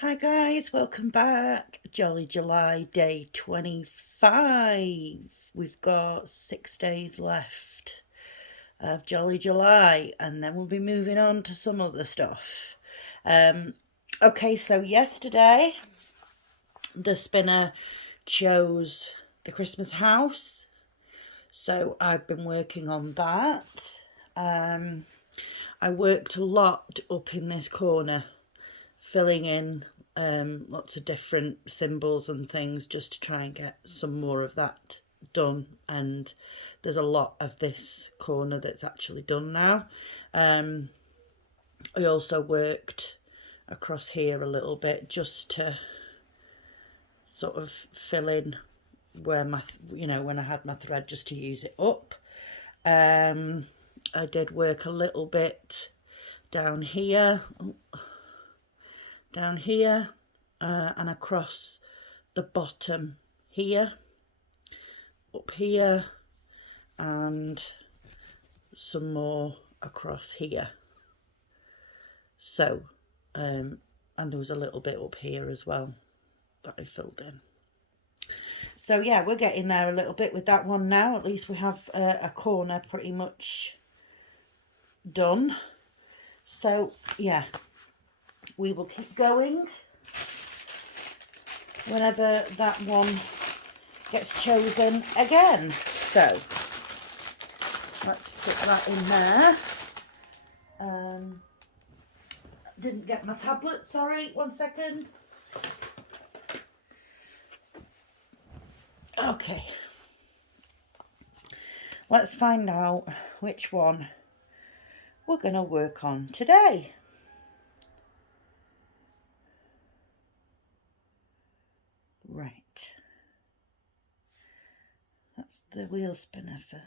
Hi guys, welcome back. Jolly July day 25. We've got 6 days left of Jolly July and then we'll be moving on to some other stuff. Um, okay, so yesterday the spinner chose the Christmas house. So I've been working on that. I worked a lot up in this corner, filling in lots of different symbols and things just to try and get some more of that done. And there's a lot of this corner that's actually done now. I also worked across here a little bit just to sort of fill in where my, when I had my thread, just to use it up. I did work a little bit down here, and across the bottom here, up here, and some more across here. So, and there was a little bit up here as well that I filled in. So yeah, we're getting there a little bit with that one now. At least we have a corner pretty much done. So yeah, we will keep going whenever that one gets chosen again. So let's put that in there. Didn't get my tablet, sorry, 1 second. Okay, let's find out which one we're going to work on today. Right, that's the wheel spinner for...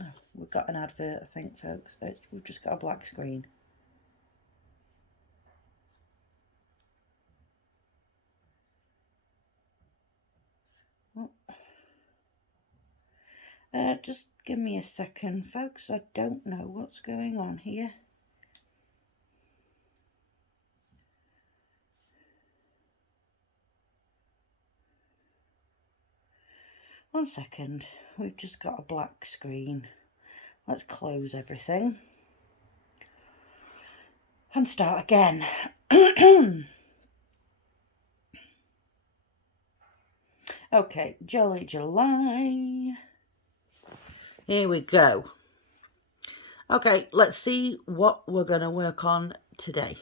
Oh, we've got an advert, I think, folks. We've just got a black screen. Oh. Just give me a second, folks. I don't know what's going on here. One second. We've just got a black screen. Let's close everything and start again. Okay, Jolly July. Here we go. Okay, let's see what we're going to work on today.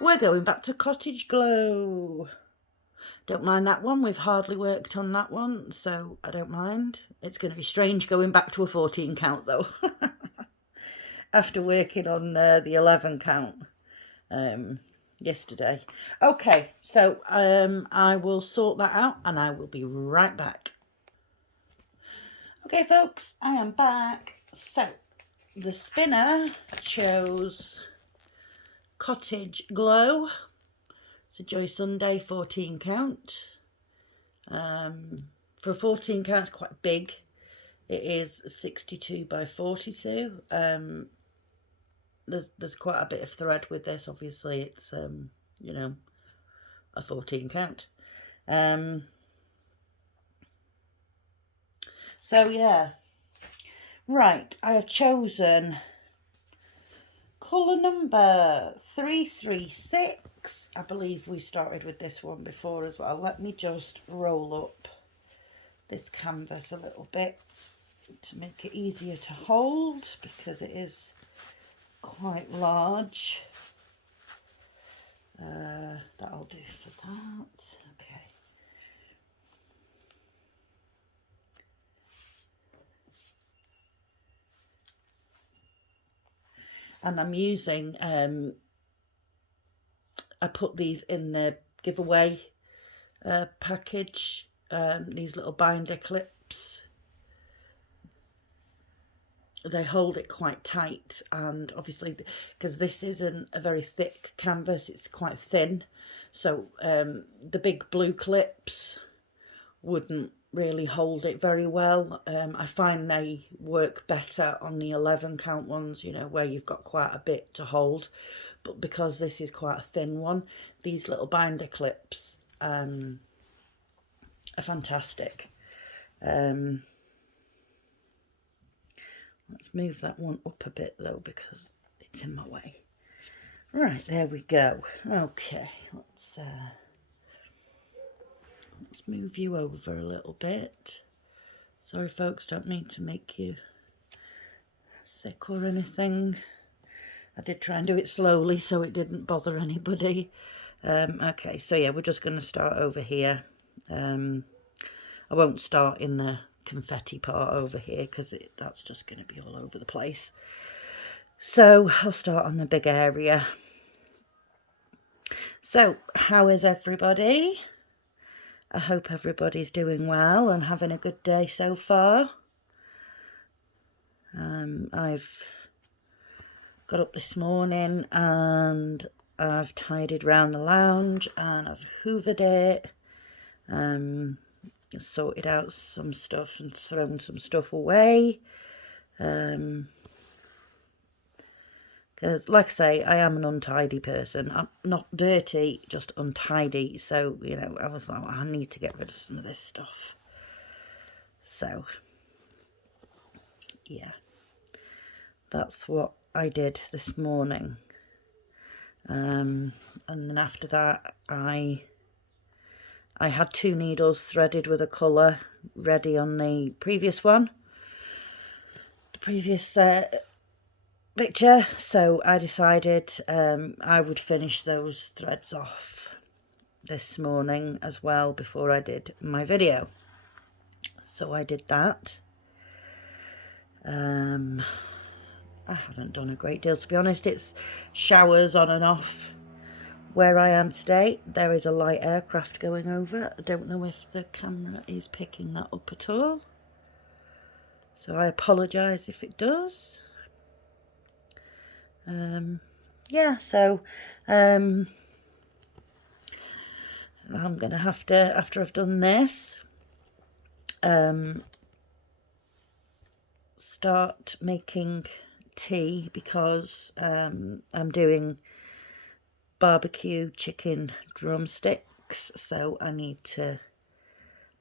We're going back to Cottage Glow. Don't mind that one. We've hardly worked on that one, so I don't mind. It's going to be strange going back to a 14 count though. After working on the 11 count yesterday. Okay, so I will sort that out and I will be right back. Okay folks, I am back. So the spinner chose Cottage Glow. It's a Joy Sunday 14 count. For a 14 count, it's quite big. It is 62 by 42. There's quite a bit of thread with this. Obviously, it's you know, a 14 count. So yeah, right. I have chosen colour number 336. I believe we started with this one before as well. Let me just roll up this canvas a little bit to make it easier to hold, because it is quite large. That'll do for that. Okay. And I'm using, I put these in the giveaway package, these little binder clips. They hold it quite tight, and obviously because this isn't a very thick canvas, it's quite thin, so the big blue clips wouldn't really hold it very well. I find they work better on the 11 count ones, you know, where you've got quite a bit to hold. But because this is quite a thin one, these little binder clips are fantastic. Let's move that one up a bit though, because it's in my way. Right, there we go. Okay, let's move you over a little bit. Sorry folks, don't mean to make you sick or anything. I did try and do it slowly so it didn't bother anybody. Okay, so yeah, we're just going to start over here. I won't start in the confetti part over here because that's just going to be all over the place. So I'll start on the big area. So how is everybody? I hope everybody's doing well and having a good day so far. I've got up this morning and I've tidied around the lounge and I've hoovered it, sorted out some stuff and thrown some stuff away. Because, like I say, I am an untidy person. I'm not dirty, just untidy. So, you know, I was like, well, I need to get rid of some of this stuff. So, yeah, that's what I did this morning. And then after that, I had 2 needles threaded with a colour ready on the previous one. The previous picture, so I decided I would finish those threads off this morning as well before I did my video. So I did that. I haven't done a great deal, to be honest. It's showers on and off where I am today. There is a light aircraft going over. I don't know if the camera is picking that up at all, so I apologise if it does. Yeah, so I'm gonna have to, after I've done this, start making tea, because I'm doing barbecue chicken drumsticks, so I need to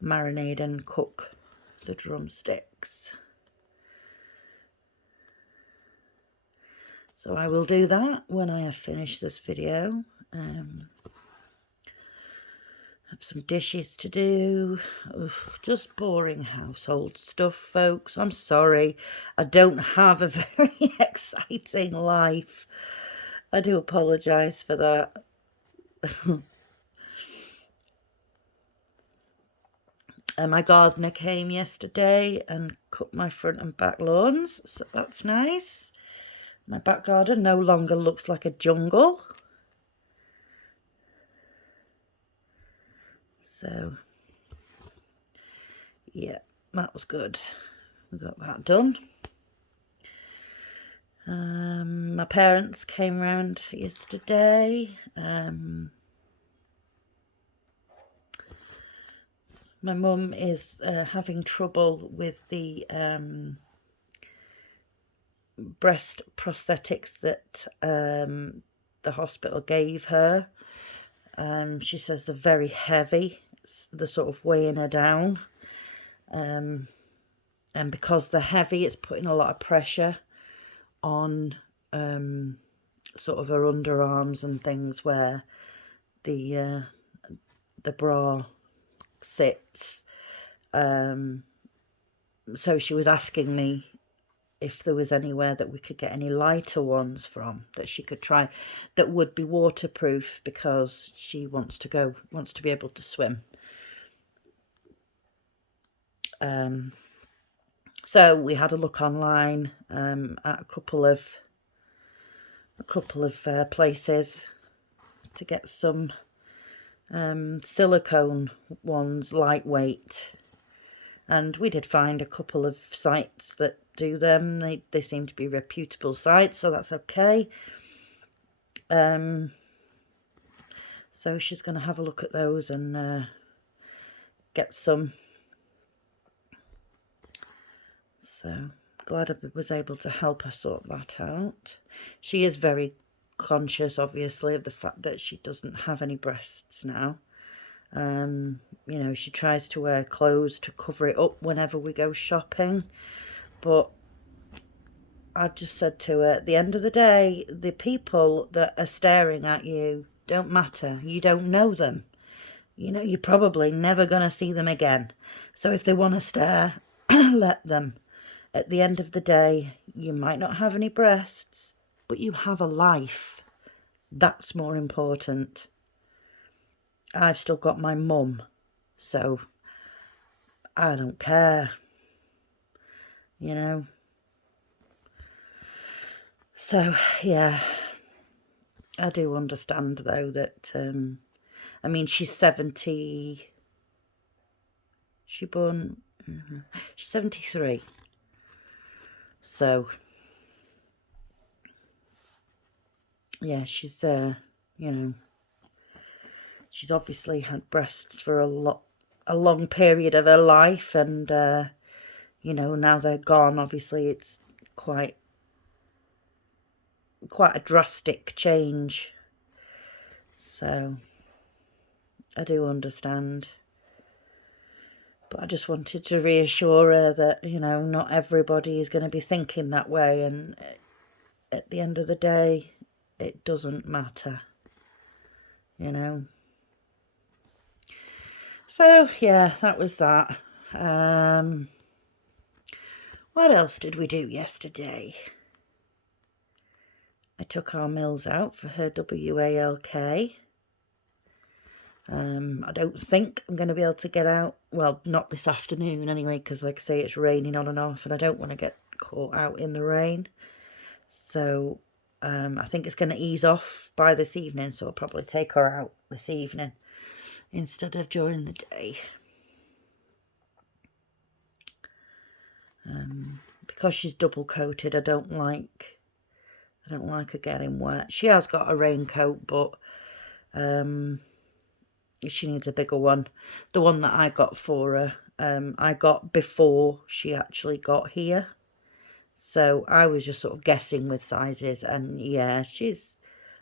marinate and cook the drumsticks. So I will do that when I have finished this video. Have some dishes to do. Ugh, just boring household stuff, folks. I'm sorry. I don't have a very exciting life. I do apologise for that. My gardener came yesterday and cut my front and back lawns, so that's nice. My back garden no longer looks like a jungle. So, yeah, that was good. We got that done. My parents came round yesterday. My mum is having trouble with the breast prosthetics that the hospital gave her. She says they're very heavy. They're sort of weighing her down. And because they're heavy, it's putting a lot of pressure on sort of her underarms and things where the bra sits. So she was asking me if there was anywhere that we could get any lighter ones from that she could try that would be waterproof, because she wants to be able to swim. So we had a look online at a couple of places to get some silicone ones, lightweight, and we did find a couple of sites that do them. They seem to be reputable sites, so that's okay. So she's going to have a look at those and get some So glad I was able to help her sort that out. She is very conscious, obviously, of the fact that she doesn't have any breasts now. You know, she tries to wear clothes to cover it up whenever we go shopping, but I've just said to her, at the end of the day, the people that are staring at you don't matter. You don't know them. You know, you're probably never going to see them again. So if they want to stare, let them. At the end of the day, you might not have any breasts, but you have a life. That's more important. I've still got my mum, so I don't care, you know. So, yeah, I do understand, though, that, I mean, she's 70, she's 73, so, yeah, she's, you know, she's obviously had breasts for a long period of her life, and, you know, now they're gone, obviously it's quite a drastic change. So I do understand. But I just wanted to reassure her that, you know, not everybody is going to be thinking that way, and at the end of the day, it doesn't matter, you know. So, yeah, that was that. What else did we do yesterday? I took our Mills out for her WALK. I don't think I'm going to be able to get out, well, not this afternoon anyway, because like I say, it's raining on and off, and I don't want to get caught out in the rain. So I think it's going to ease off by this evening, so I'll probably take her out this evening instead of during the day. Because she's double coated, I don't like her getting wet. She has got a raincoat, but she needs a bigger one. The one that I got for her, I got before she actually got here. So I was just sort of guessing with sizes, and yeah, she's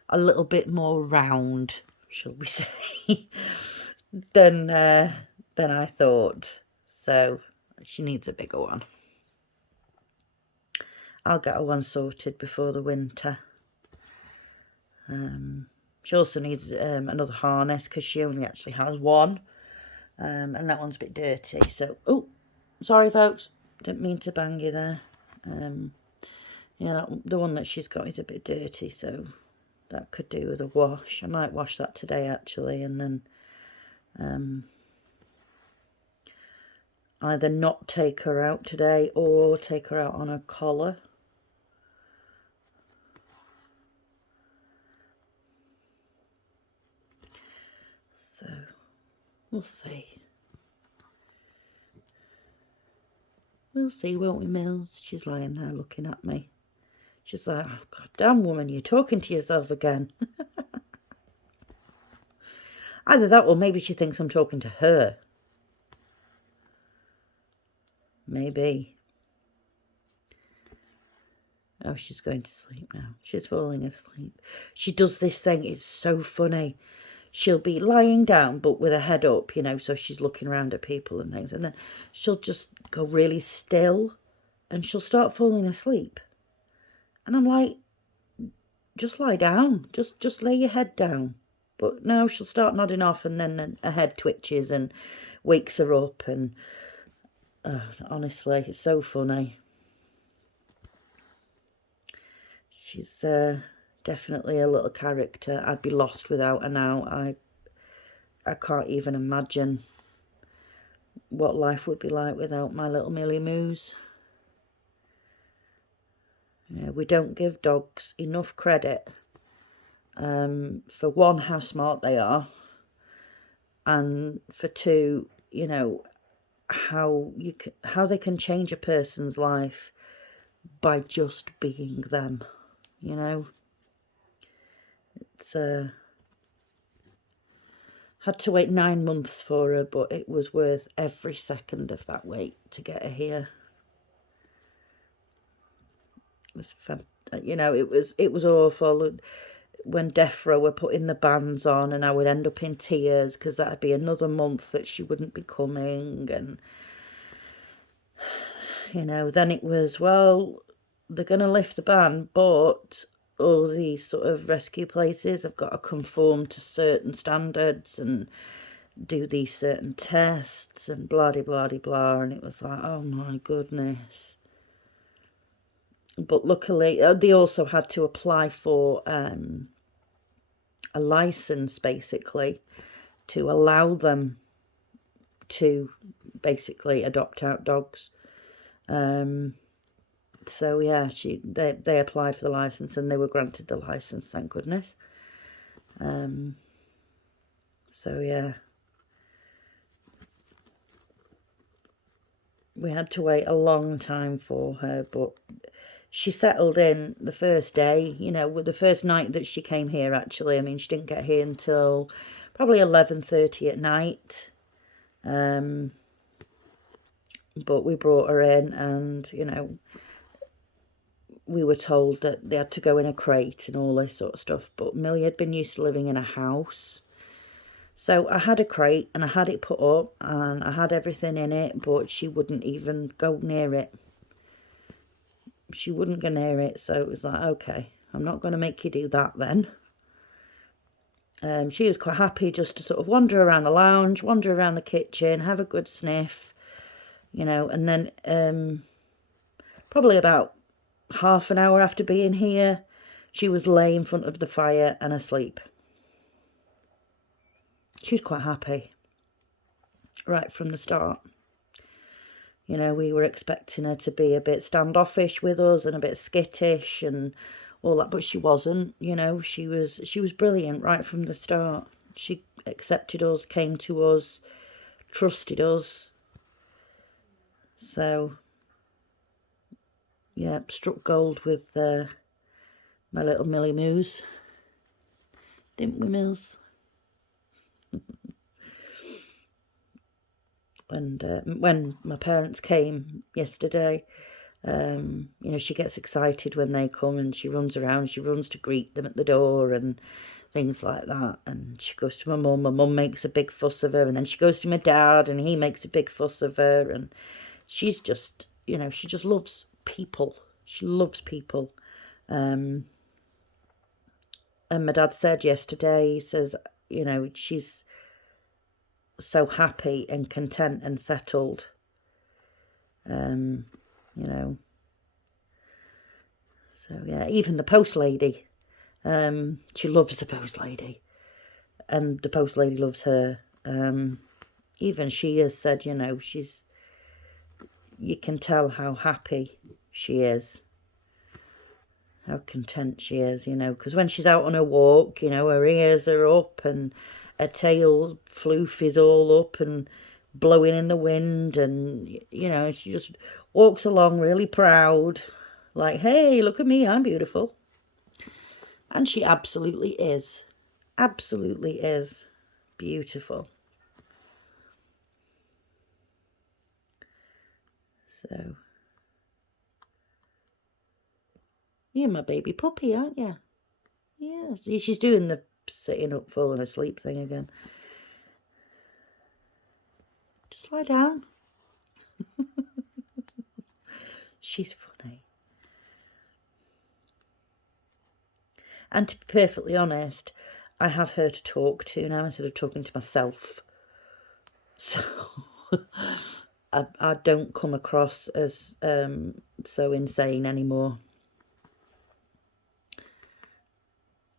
a little bit more round, shall we say, than I thought. So she needs a bigger one. I'll get her one sorted before the winter. She also needs another harness, because she only actually has one, and that one's a bit dirty. So, oh, sorry folks, didn't mean to bang you there. Yeah, the one that she's got is a bit dirty, so that could do with a wash. I might wash that today actually, and then either not take her out today or take her out on a collar. So we'll see. We'll see, won't we, Mills? She's lying there looking at me. She's like, oh, God damn, woman, you're talking to yourself again. Either that, or maybe she thinks I'm talking to her. Maybe. Oh, she's going to sleep now. She's falling asleep. She does this thing, it's so funny. She'll be lying down, but with her head up, you know, so she's looking around at people and things. And then she'll just go really still, and she'll start falling asleep. And I'm like, just lie down. Just lay your head down. But now she'll start nodding off, and then her head twitches and wakes her up. And honestly, it's so funny. She's definitely a little character. I'd be lost without her now. I can't even imagine what life would be like without my little Millie Moos. You know, we don't give dogs enough credit for one, how smart they are, and for two, you know, how they can change a person's life by just being them. You know, it's had to wait 9 months for her, but it was worth every second of that wait to get her here. It was you know, it was awful when Defra were putting the bands on, and I would end up in tears because that'd be another month that she wouldn't be coming. And you know, then it was, well, they're going to lift the ban, but all these sort of rescue places have got to conform to certain standards and do these certain tests and blah de blah de blah. And it was like, oh my goodness. But luckily they also had to apply for a license basically to allow them to basically adopt out dogs. So yeah, they applied for the license and they were granted the license, thank goodness. So yeah, we had to wait a long time for her, but she settled in the first day, you know, with the first night that she came here actually. I mean, she didn't get here until probably 11:30 at night. But we brought her in, and you know, we were told that they had to go in a crate and all this sort of stuff. But Millie had been used to living in a house. So I had a crate and I had it put up and I had everything in it, but she wouldn't even go near it. She wouldn't go near it. So it was like, okay, I'm not going to make you do that then. She was quite happy just to sort of wander around the lounge, wander around the kitchen, have a good sniff, you know, and then probably about half an hour after being here, she was lay in front of the fire and asleep. She was quite happy right from the start. You know, we were expecting her to be a bit standoffish with us and a bit skittish and all that, but she wasn't. You know, she was brilliant right from the start. She accepted us, came to us, trusted us. So yeah, struck gold with my little Millie Moose, didn't we, Mills? And when my parents came yesterday, you know, she gets excited when they come and she runs around, she runs to greet them at the door and things like that. And she goes to my mum makes a big fuss of her, and then she goes to my dad and he makes a big fuss of her. And she's just, you know, she just loves people. She loves people. And my dad said yesterday, he says, you know, she's so happy and content and settled. You know, so yeah, even the post lady, she loves the post lady, and the post lady loves her. Even she has said, you know, you can tell how happy she is, how content she is, you know, because when she's out on her walk, you know, her ears are up and her tail floof is all up and blowing in the wind, and you know, she just walks along really proud, like, hey, look at me, I'm beautiful. And she absolutely is beautiful. So you're my baby puppy, aren't you? Yeah, see, she's doing the sitting up falling asleep thing again. Just lie down. She's funny. And to be perfectly honest, I have her to talk to now instead of talking to myself. So I don't come across as so insane anymore.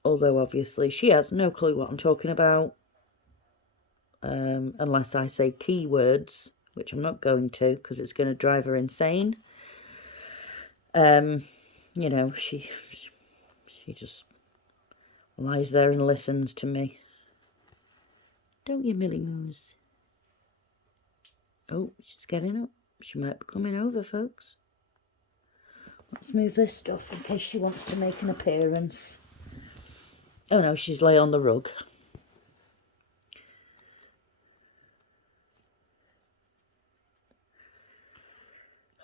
Although obviously she has no clue what I'm talking about. Unless I say keywords, which I'm not going to because it's going to drive her insane. You know, she just lies there and listens to me. Don't you, Millie Moose? Oh, she's getting up. She might be coming over, folks. Let's move this stuff in case she wants to make an appearance. Oh no, she's lay on the rug.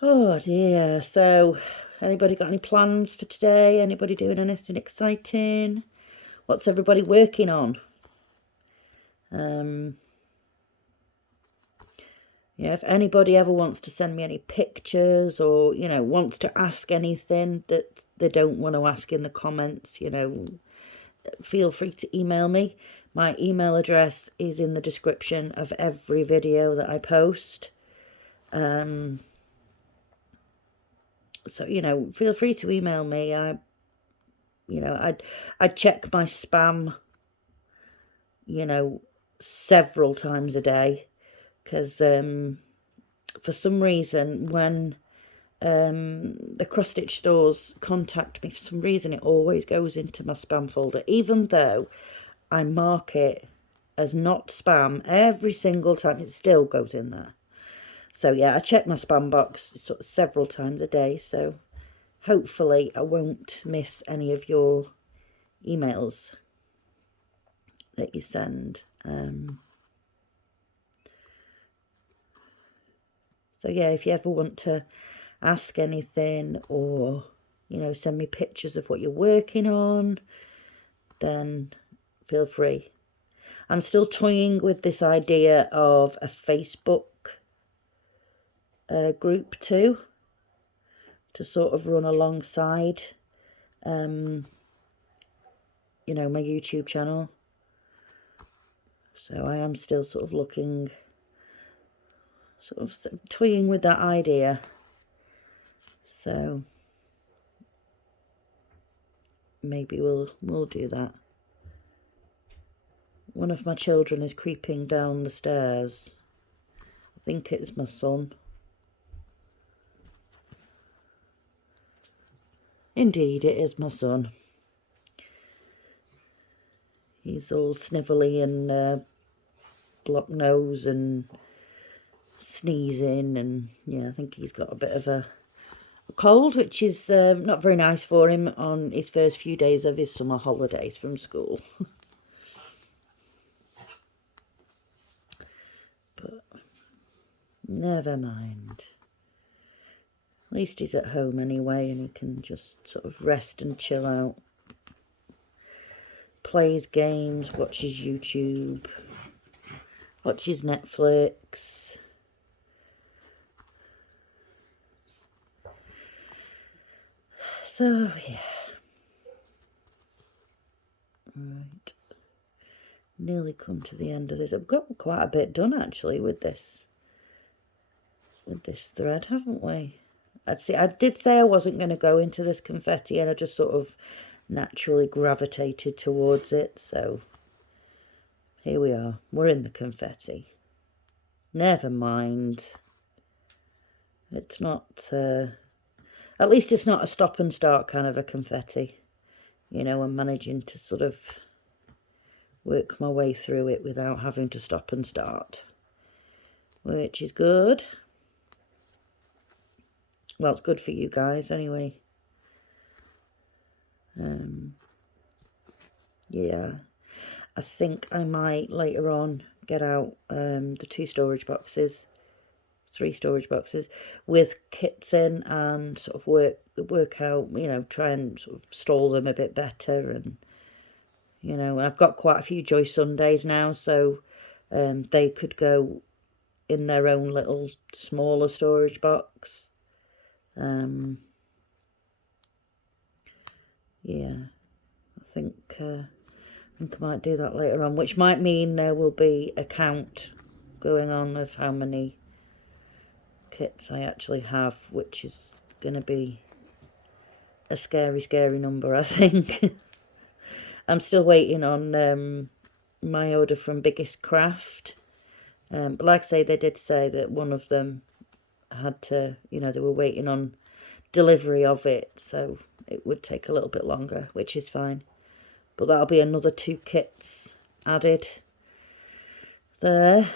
Oh dear, so Anybody got any plans for today? Anybody doing anything exciting? What's everybody working on? Yeah, if anybody ever wants to send me any pictures or, you know, wants to ask anything that they don't want to ask in the comments, you know, feel free to email me. My email address is in the description of every video that I post. So, you know, feel free to email me. I check my spam, you know, several times a day, because for some reason when the cross stitch stores contact me, for some reason it always goes into my spam folder, even though I mark it as not spam every single time. It still goes in there. So yeah, I check my spam box sort of several times a day, so hopefully I won't miss any of your emails that you send. So yeah, if you ever want to ask anything or, you know, send me pictures of what you're working on, then feel free. I'm still toying with this idea of a Facebook group too, to sort of run alongside, you know, my YouTube channel. So I am still sort of looking, sort of toying with that idea. So maybe we'll do that. One of my children is creeping down the stairs. I think it's my son. Indeed, it is my son. He's all snivelly and block nose and sneezing, and yeah, I think he's got a bit of a cold, which is not very nice for him on his first few days of his summer holidays from school. But never mind. At least he's at home anyway, and he can just sort of rest and chill out. Plays games, watches YouTube, watches Netflix. So yeah. Right. Nearly come to the end of this. I've got quite a bit done actually with this thread, haven't we? I did say I wasn't going to go into this confetti, and I just sort of naturally gravitated towards it. So here we are. We're in the confetti. Never mind. It's not, at least it's not a stop and start kind of a confetti. You know, I'm managing to sort of work my way through it without having to stop and start, which is good. Well, it's good for you guys anyway. Yeah, I think I might later on get out the 3 storage boxes with kits in, and sort of work out, you know, try and sort of stall them a bit better. And you know, I've got quite a few Joy Sundays now, so they could go in their own little smaller storage box. Yeah, I think I might do that later on, which might mean there will be a count going on of how many kits I actually have, which is going to be a scary number, I think. I'm still waiting on my order from Biggest Craft, but like I say, they did say that one of them had to, you know, they were waiting on delivery of it, so it would take a little bit longer, which is fine. But that'll be another 2 kits added there.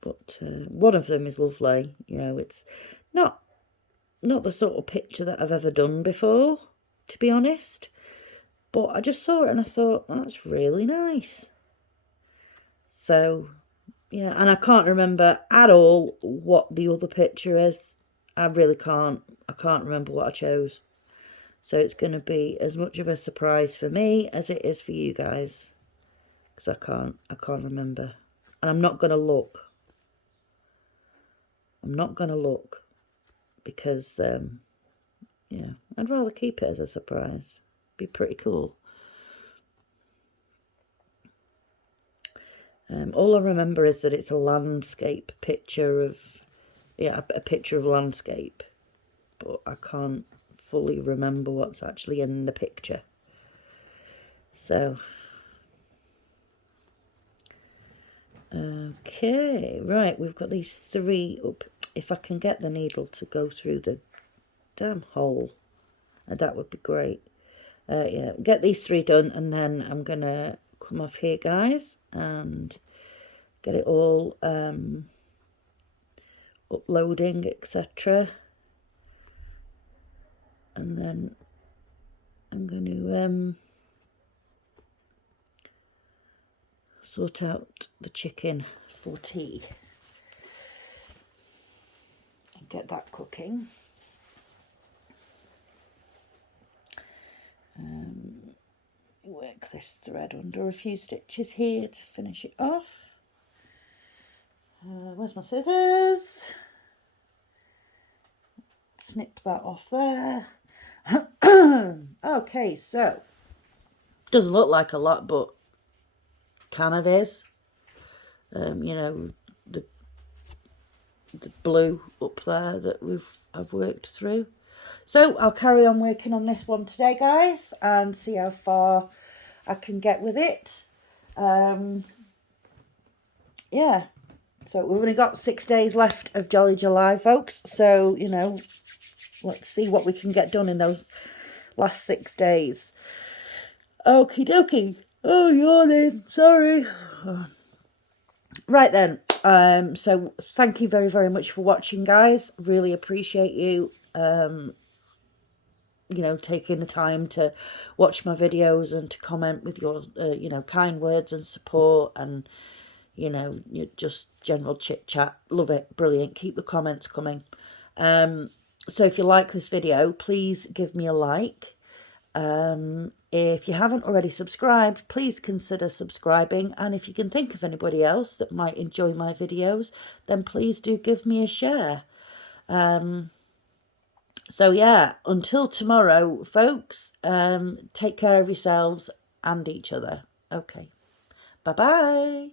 But one of them is lovely. You know, it's not the sort of picture that I've ever done before, to be honest. But I just saw it and I thought, that's really nice. So, yeah, and I can't remember at all what the other picture is. I really can't. I can't remember what I chose. So it's going to be as much of a surprise for me as it is for you guys. Because I can't remember. And I'm not going to look. I'm not going to look. Because, yeah, I'd rather keep it as a surprise. Be pretty cool. All I remember is that it's a landscape picture of, yeah, a picture of landscape. But I can't fully remember what's actually in the picture. So, okay, right, we've got these 3 up. If I can get the needle to go through the damn hole, that would be great. Yeah, get these 3 done, and then I'm gonna come off here, guys, and get it all uploading, etc. And then I'm going to sort out the chicken for tea and get that cooking. Work this thread under a few stitches here to finish it off. Where's my scissors? Snip that off there. Okay, so doesn't look like a lot, but kind of is. You know, the blue up there that I've worked through. So I'll carry on working on this one today, guys, and see how far I can get with it. Yeah, so we've only got 6 days left of Jolly July, folks. So, you know, let's see what we can get done in those last 6 days. Okie dokie. Oh, yawning. Sorry. Right then. So thank you very, very much for watching, guys. Really appreciate you. You know, taking the time to watch my videos and to comment with your, you know, kind words and support, and, you know, just general chit chat. Love it. Brilliant. Keep the comments coming. So if you like this video, please give me a like. If you haven't already subscribed, please consider subscribing. And if you can think of anybody else that might enjoy my videos, then please do give me a share. So yeah, until tomorrow, folks, take care of yourselves and each other. Okay. Bye-bye.